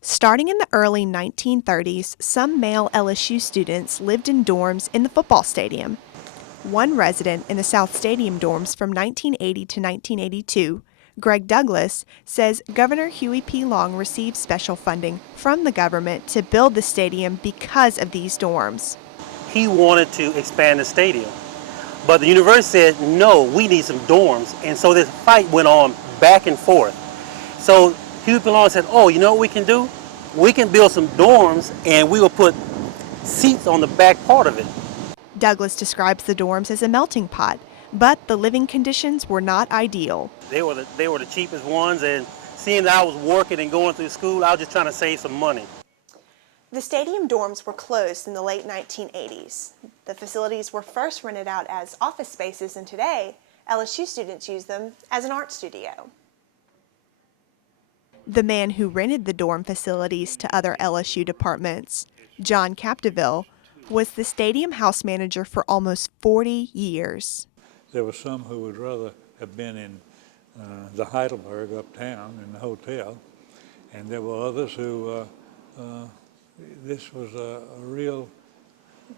Starting in the early 1930s, some male LSU students lived in dorms in the football stadium. One resident in the South Stadium dorms from 1980 to 1982, Greg Douglas, says Governor Huey P. Long received special funding from the government to build the stadium because of these dorms. He wanted to expand the stadium, but the university said, no, we need some dorms. And so this fight went on back and forth. So Huey P. Long said, oh, you know what we can do? We can build some dorms and we will put seats on the back part of it. Douglas describes the dorms as a melting pot, but the living conditions were not ideal. They were the cheapest ones, and seeing that I was working and going through school, I was just trying to save some money. The stadium dorms were closed in the late 1980s. The facilities were first rented out as office spaces, and today, LSU students use them as an art studio. The man who rented the dorm facilities to other LSU departments, John Capdeville, was the stadium house manager for almost 40 years. There were some who would rather have been in the Heidelberg uptown in the hotel, and there were others who this was a real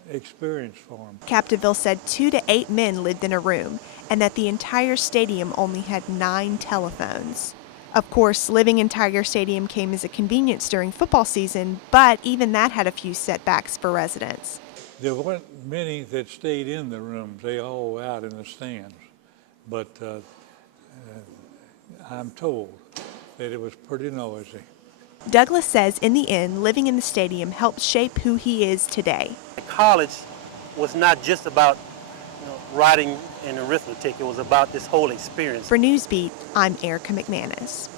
experience for them. Capdeville said 2 to 8 men lived in a room, and that the entire stadium only had 9 telephones. Of course, living in Tiger Stadium came as a convenience during football season, but even that had a few setbacks for residents. There weren't many that stayed in the rooms. They all were out in the stands. But I'm told that it was pretty noisy. Douglas says in the end, living in the stadium helped shape who he is today. College was not just about writing an arithmetic. It was about this whole experience. For Newsbeat, I'm Erica McManus.